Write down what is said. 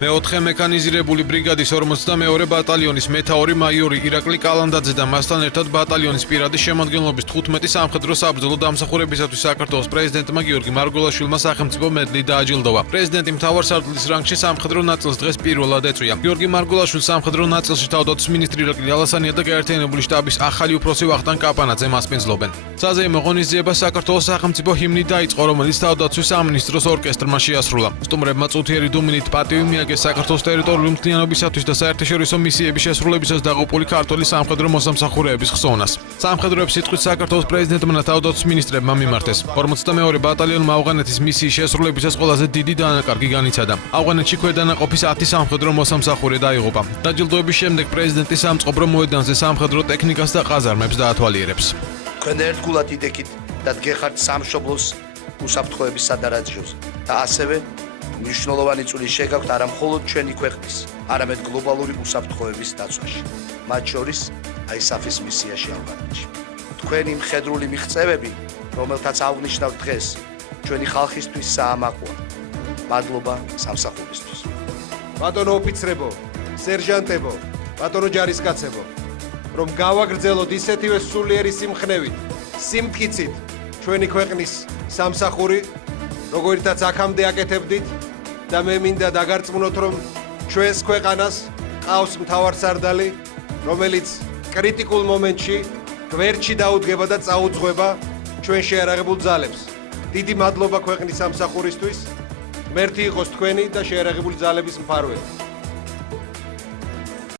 მეოთხე მექანიზირებული ბრიგადის 52 ბატალიონის მეთაური მაიორი ირაკლი კალანდაძე და მასთან ერთად ბატალიონის პირადი შემადგენლობის 15 სამხედრო საბრძოლო დამსახურებისათვის საქართველოს პრეზიდენტმა გიორგი მარგველაშვილმა სახელმწიფო მედლით დააჯილდოვა. პრეზიდენტი მთავარსარდლის რანგში სამხედრო ნაწილს დღეს პირველად ეწვია. გიორგი მარგველაშვილს სამხედრო ნაწილში თავდაცვის მინისტრი ირაკლი ალასანია და გაერთიანებული შტაბის ახალი უფროსი ვახტანგ კაპანაძე მასპინძლობენ. საზეიმო ღონისძიებას საქართველოს სახელმწიფო ჰიმნი დაიწყო, რომელიც თავდაცვის სამინისტროს ორკესტრმა შეასრულა. სტუმრებმა წუთიერი დუმილით პატივი მიაგეს საქართველოს ტერიტორიული მთლიანობისათვის და საერთაშორისო მისიების შესრულებისას დაღუპული ქართველი სამხედრო მოსამსახურეების ხსოვნას. სამხედროებს სიტყვით საქართველოს პრეზიდენტმა და თავდაცვის მინისტრებმა მიმართეს. 42 ბატალიონმა ავღანეთის მისიის შესრულებისას ყველაზე დიდი დანაკარგი განიცადა. ავღანეთში ქვედანაყოფის 10 სამხედრო მოსამსახურე დაიღუპა. დაჯილდოების შემდეგ პრეზიდენტი სამწყობრო მოედანზე სამხედრო ტექნიკას და ყაზარმებს დაათვალიერებს. თქვენ ერთგულად იდექით და დგეხართ სამშობლოს უსაფრთხოების სადარაჯოს და ასევე მნიშვნელოვანი წვლილი შეგაქვთ არა მხოლოდ ჩვენი ქვეყნის, არამედ გლობალური უსაფრთხოების დაცვაში, მათ შორის ISAF-ის მისიაში ავღანეთში. თქვენი მხედრული მიღწევები, რომელთაც აღნიშნავთ დღეს, ჩვენი ხალხისთვის საამაყოა. მადლობა სამსახურისთვის. ბატონო ოფიცრებო, სერჟანტებო, ბატონო ჯარისკაცებო, რომ გავაგრძელოთ ისეთივე სულიერი სიმხნევით, სიმტკიცით ჩვენი ქვეყნის სამსახური, როგორითაც აქამდე აკეთებდით და მე მინდა დაგარწმუნოთ, რომ ჩვენს ქვეყანას ყავს მთავარსარდალი, რომელიც კრიტიკულ მომენტში გვერდში დაუდგება და წაუძღვება ჩვენ შეიარაღებულ ძალებს. დიდი მადლობა ქვეყნის სამსახურისთვის. ღმერთი იყოს თქვენი და შეიარაღებული ძალების მფარველი.